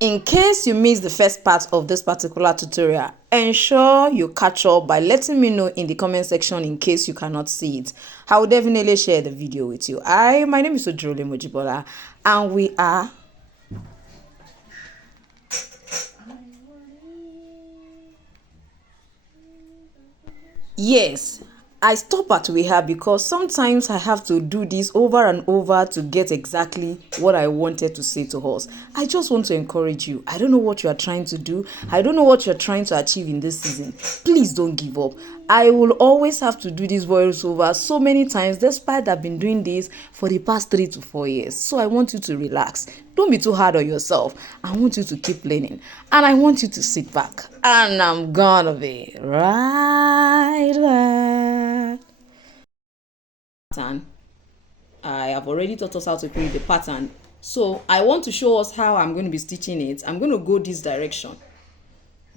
In case you missed the first part of this particular tutorial, ensure you catch up by letting me know in the comment section in case you cannot see it. I will definitely share the video with you. My name is Ojurole Mojibola, and we are yes, I stop at we have because sometimes I have to do this over and over to get exactly what I wanted to say to us. I just want to encourage you. I don't know what you are trying to do. I don't know what you're trying to achieve in this season. Please don't give up. I will always have to do this voiceover so many times despite I've been doing this for the past 3 to 4 years. So I want you to relax. Don't be too hard on yourself. I want you to keep learning. And I want you to sit back. And I'm gonna be right back. Pattern. I have already taught us how to create the pattern. So I want to show us how I'm going to be stitching it. I'm going to go this direction.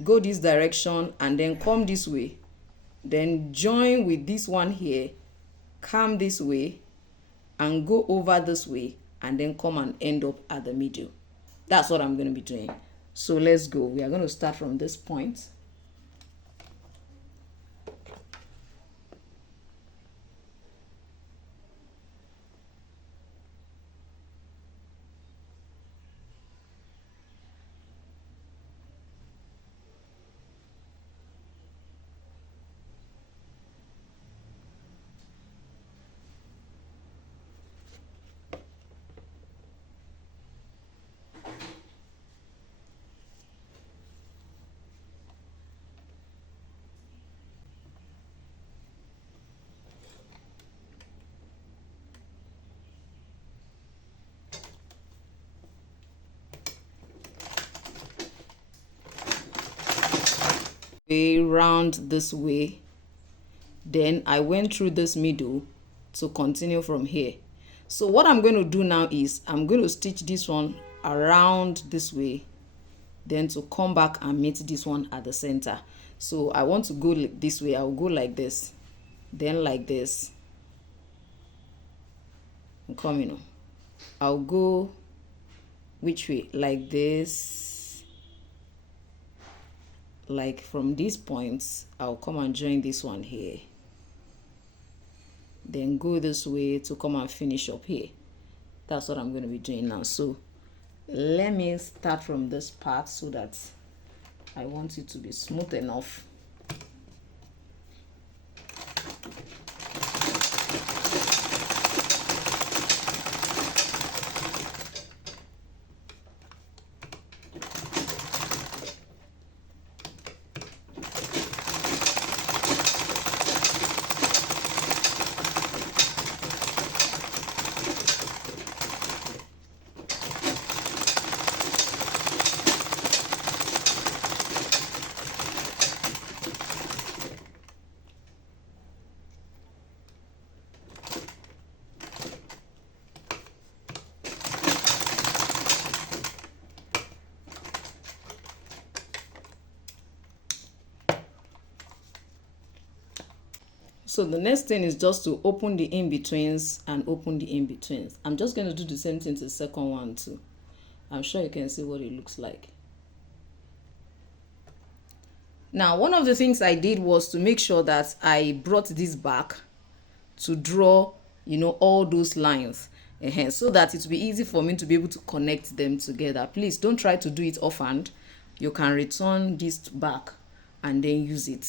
Go this direction and then come this way. Then join with this one here. Come this way. And go over this way. And then come and end up at the middle. That's what I'm going to be doing. So let's go. We are going to start from this point. Round this way, then I went through this middle to continue from here. So what I'm going to do now is I'm going to stitch this one around this way, then to come back and meet this one at the center. So I want to go this way. I'll go like this, then like this. I'm coming. I'll go which way? Like this. Like from these points, I'll come and join this one here. Then go this way to come and finish up here. That's what I'm going to be doing now. So let me start from this part so that I want it to be smooth enough. So the next thing is just to open the in-betweens and open the in-betweens. I'm just going to do the same thing to the second one too. I'm sure you can see what it looks like. Now, one of the things I did was to make sure that I brought this back to draw, all those lines. So that it will be easy for me to be able to connect them together. Please don't try to do it offhand. You can return this back and then use it.